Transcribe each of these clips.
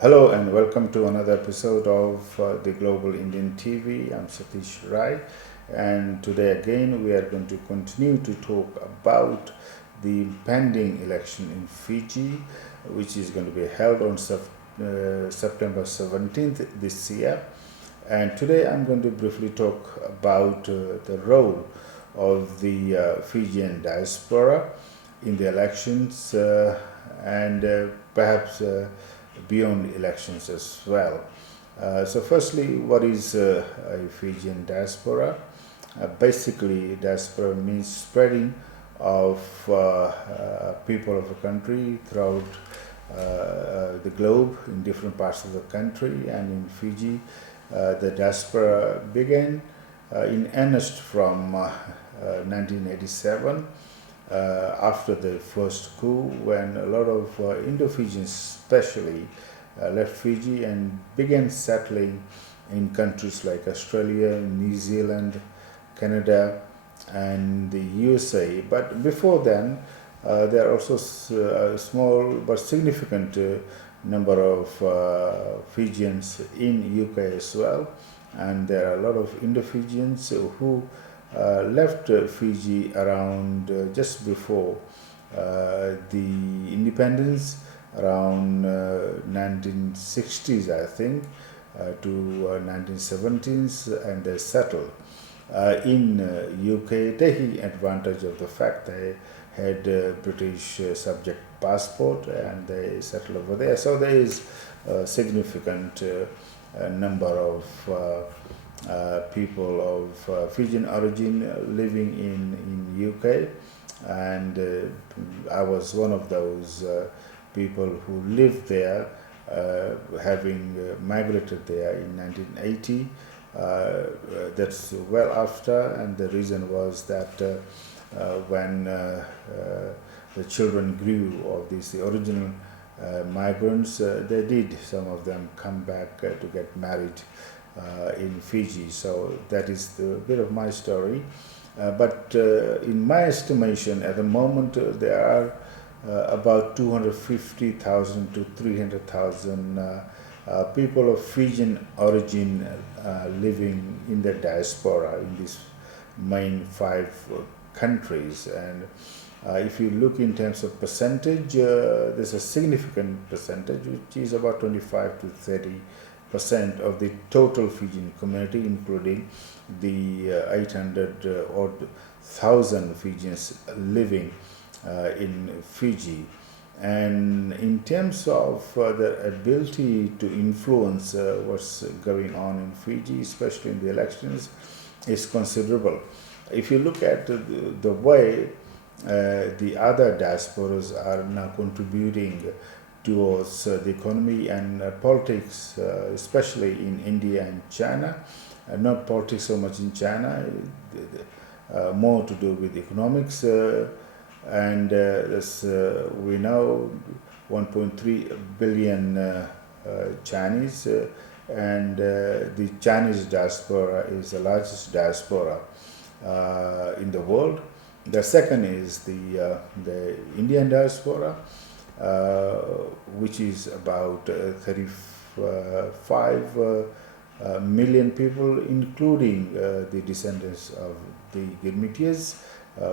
Hello and welcome to another episode of the Global Indian TV. I'm Satish Rai, and today again we are going to continue to talk about the pending election in Fiji, which is going to be held on September 17th this year. And today I'm going to briefly talk about the role of the Fijian diaspora in the elections and perhaps beyond elections as well. Firstly, what is a Fijian diaspora? Basically, diaspora means spreading of people of a country throughout the globe in different parts of the country. And in Fiji, the diaspora began in earnest from 1987 after the first coup, when a lot of Indo-Fijians especially left Fiji and began settling in countries like Australia, New Zealand, Canada, and the USA. But before then, there are also a small but significant number of Fijians in UK as well, and there are a lot of Indo-Fijians who left Fiji around just before the independence, around 1960s, I think, to 1970s, and they settled in UK, taking advantage of the fact they had British subject passport and they settled over there. So there is a significant number of people of Fijian origin living in UK, and I was one of those people who lived there, having migrated there in 1980. That's well after, and the reason was that when the children grew of these the original migrants, they did, some of them, come back to get married in Fiji. So that is the bit of my story. But in my estimation, at the moment, there are about 250,000 to 300,000 people of Fijian origin living in the diaspora in these main five countries. And if you look in terms of percentage, there's a significant percentage, which is about 25 to 30% of the total Fijian community, including the 800 odd thousand Fijians living in Fiji. And in terms of the ability to influence what's going on in Fiji, especially in the elections, is considerable. If you look at the way the other diasporas are now contributing towards the economy and politics, especially in India and China. Not politics so much in China, more to do with economics. And this, we know 1.3 billion Chinese, and the Chinese diaspora is the largest diaspora in the world. The second is the Indian diaspora, which is about 35 million people, including the descendants of the Girmitias,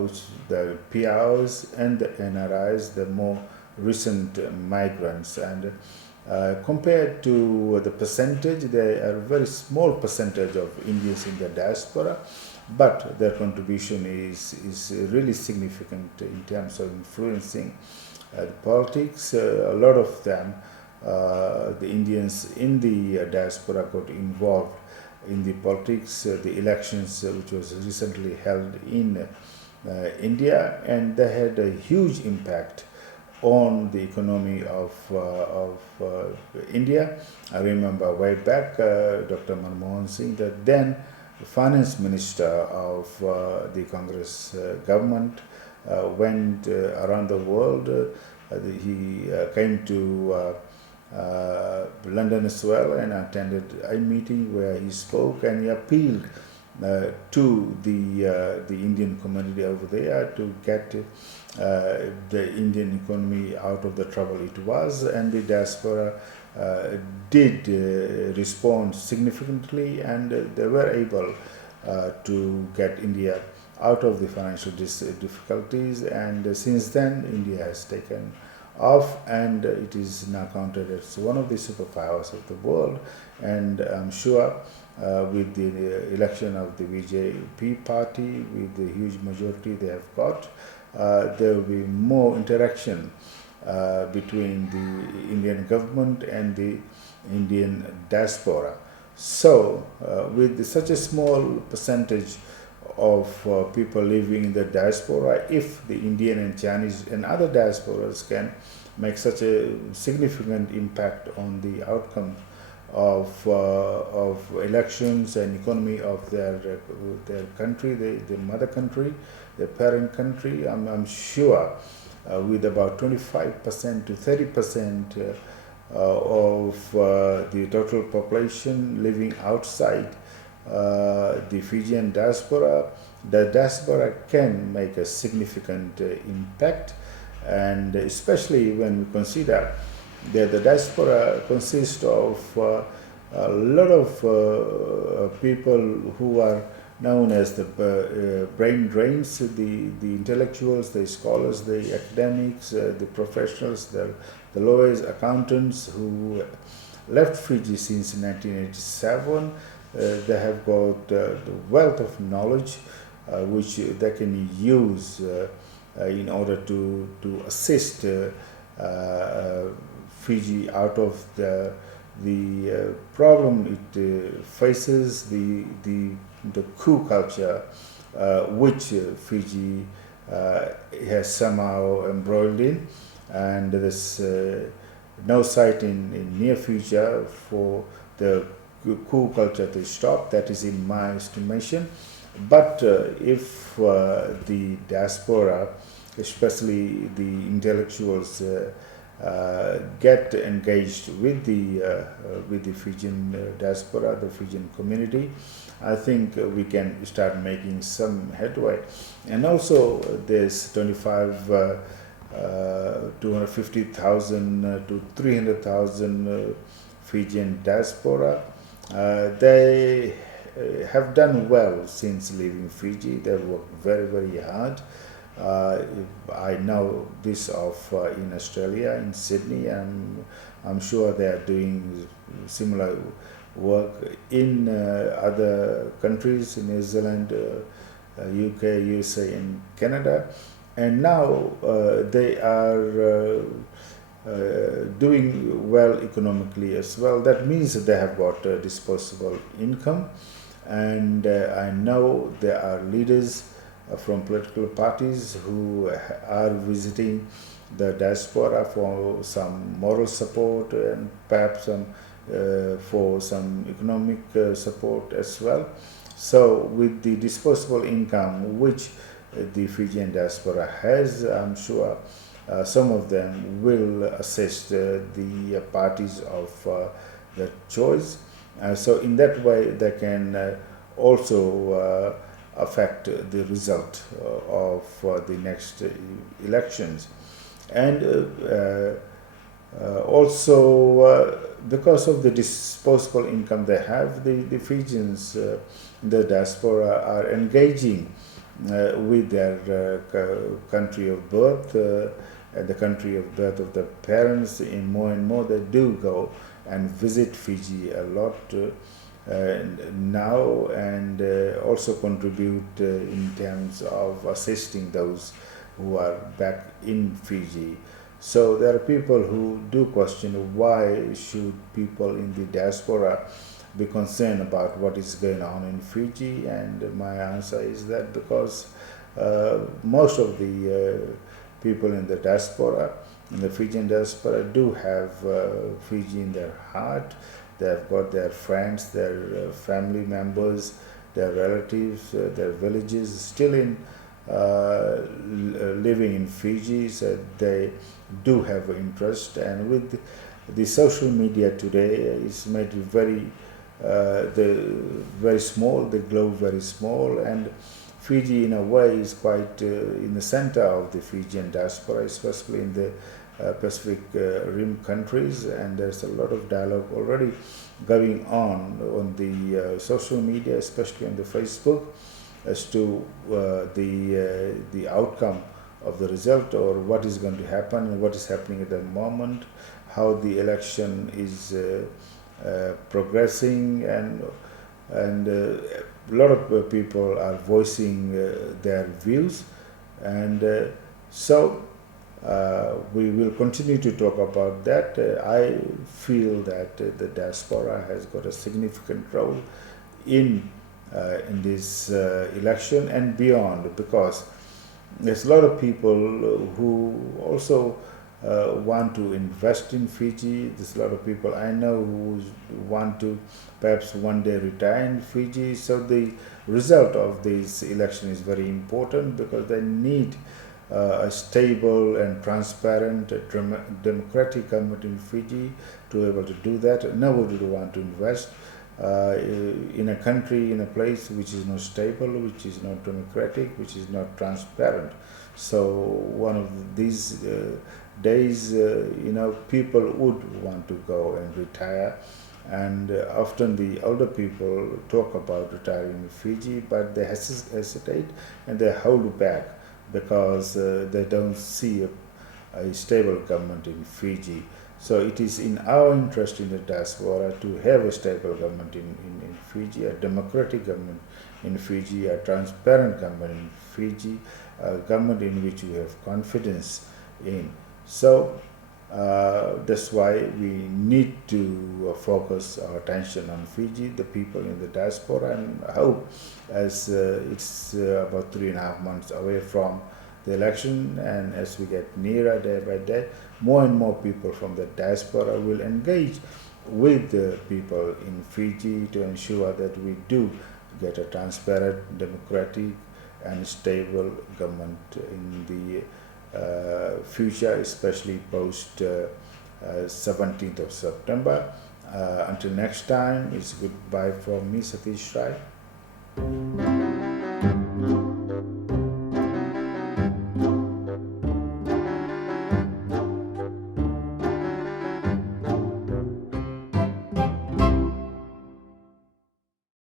which the PRs and the NRIs, the more recent migrants. And compared to the percentage, they are a very small percentage of Indians in the diaspora, but their contribution is really significant in terms of influencing politics. A lot of them, the Indians in the diaspora, got involved in the politics, the elections which was recently held in India, and they had a huge impact on the economy of India. I remember way back, Dr. Manmohan Singh, the then finance minister of the Congress government, went around the world. He came to London as well and attended a meeting where he spoke and he appealed to the Indian community over there to get the Indian economy out of the trouble it was, and the diaspora did respond significantly, and they were able to get India out of the financial difficulties. And since then, India has taken off, and it is now counted as one of the superpowers of the world. And I'm sure with the election of the BJP party, with the huge majority they have got, there will be more interaction between the Indian government and the Indian diaspora. So, with such a small percentage of people living in the diaspora, if the Indian and Chinese and other diasporas can make such a significant impact on the outcome of elections and economy of their country, the mother country, the parent country, I'm sure with about 25% to 30% of the total population living outside the Fijian diaspora, the diaspora can make a significant impact, and especially when we consider that the diaspora consists of a lot of people who are known as the brain drains, the intellectuals, the scholars, the academics, the professionals, the lawyers, accountants who left Fiji since 1987. They have got the wealth of knowledge which they can use in order to assist Fiji out of the problem it faces, the coup culture which Fiji has somehow embroiled in, and there's no sight in near future for the coup culture to stop. That is in my estimation. But if the diaspora, especially the intellectuals, get engaged with the Fijian diaspora, the Fijian community, I think we can start making some headway. And also there's 250,000 to 300,000 Fijian diaspora. They have done well since leaving Fiji. They worked very, very hard. I know this of in Australia, in Sydney, and I'm sure they are doing similar work in other countries, in New Zealand, UK, USA, and Canada. And now they are doing well economically as well. That means that they have got disposable income, and I know there are leaders from political parties who are visiting the diaspora for some moral support and perhaps some for some economic support as well. So with the disposable income which the Fijian diaspora has, I'm sure some of them will assist the parties of their choice. So in that way they can also affect the result of the next elections. And also because of the disposable income they have, the Fijians, the diaspora, are engaging with their country of birth, the country of birth of their parents. In more and more they do go and visit Fiji a lot now, and also contribute in terms of assisting those who are back in Fiji. So there are people who do question why should people in the diaspora be concerned about what is going on in Fiji, and my answer is that because most of the people in the diaspora, in the Fijian diaspora, do have Fiji in their heart. They have got their friends, their family members, their relatives, their villages still in living in Fiji. So they do have interest, and with the social media today, it's made it very the very small, the globe very small, and Fiji in a way is quite in the center of the Fijian diaspora, especially in the Pacific Rim countries, and there's a lot of dialogue already going on the social media, especially on the Facebook, as to the outcome of the result, or what is going to happen and what is happening at the moment, how the election is progressing, and a lot of people are voicing their views, and so we will continue to talk about that. I feel that the diaspora has got a significant role in this election and beyond, because there's a lot of people who also want to invest in Fiji. There's a lot of people I know who want to perhaps one day retire in Fiji. So the result of this election is very important, because they need a stable and transparent, democratic government in Fiji to be able to do that. Nobody would want to invest in a country, in a place which is not stable, which is not democratic, which is not transparent. So one of these days, people would want to go and retire, and often the older people talk about retiring in Fiji, but they hesitate and they hold back, because they don't see a stable government in Fiji. So it is in our interest in the diaspora to have a stable government in Fiji, a democratic government in Fiji, a transparent government in Fiji, a government in which we have confidence in. So that's why we need to focus our attention on Fiji, the people in the diaspora, and I hope, as it's about 3.5 months away from the election, and as we get nearer day by day, more and more people from the diaspora will engage with the people in Fiji to ensure that we do get a transparent, democratic, and stable government in the future, especially post 17th of September. Until next time, it's goodbye from me, Satish Rai.